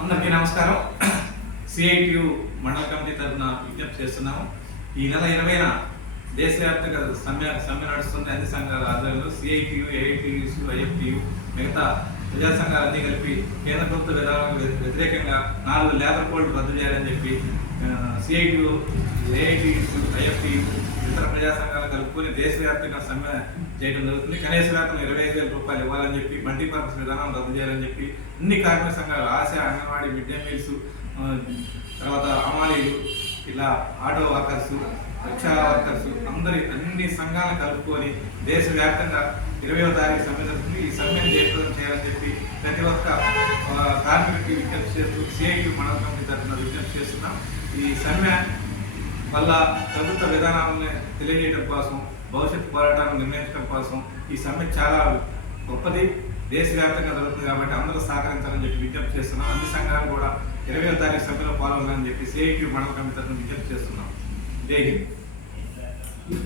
అందరికీ నమస్కారం. సిఐటియు మండల కమిటీ తరఫున విజ్ఞప్తి చేస్తున్నాము. ఈ నెల 20న దేశవ్యాప్తంగా సమ్మె నడుస్తుంది. అన్ని సంఘాల ఆధ్వర్యంలో సిఐటియు, ఏఐటియు, ఐఎఫ్టియు మిగతా ప్రజా సంఘాలన్నీ కలిపి కేంద్ర ప్రభుత్వ విధానాలకు వ్యతిరేకంగా 4 లేబర్ కోడ్లు రద్దు చేయాలని చెప్పి సిఐటియు, ఏఐటియు, ఐఎఫ్టియు ఇతర ప్రజా సంఘాలు కలుపుకొని దేశవ్యాప్తంగా సమ్మె చేయడం జరుగుతుంది. కనీస వేతనం 25,000 రూపాయలు ఇవ్వాలని చెప్పి, మల్టీపర్పస్ విధానం రద్దు చేయాలని చెప్పి అన్ని కార్మిక సంఘాలు, ఆశ, అంగన్వాడీ, మిడ్ డే మీల్స్, తర్వాత అమాలీలు, ఇలా ఆటో వర్కర్స్, రిక్షా వర్కర్స్ అన్ని సంఘాలను కలుపుకొని దేశవ్యాప్తంగా 20వ తారీఖు సమ్మె జరుగుతుంది. ఈ సమ్మెను జయప్రదం చేయాలని చెప్పి ప్రతి ఒక్క కార్మికుడికి విజ్ఞప్తి చేస్తూ సిఐటియు మండల కమిటీ తరఫున విజ్ఞప్తి చేస్తున్నాం. ఈ సమ్మె వల్ల ప్రభుత్వ విధానాలను తెలియజేయడం కోసం, భవిష్యత్ పోరాటాలను నిర్ణయించడం కోసం ఈ సమ్మె చాలా గొప్పది, దేశవ్యాప్తంగా జరుగుతుంది. కాబట్టి అందరూ సహకరించాలని చెప్పి విజ్ఞప్తి చేస్తున్నాం. అన్ని సంఘాలు కూడా 20వ తారీఖు సమ్మెలో పాల్గొనాలని చెప్పి సిఐటియు మండల కమిటీ తరఫున విజ్ఞప్తి చేస్తున్నాం. జై హింద్.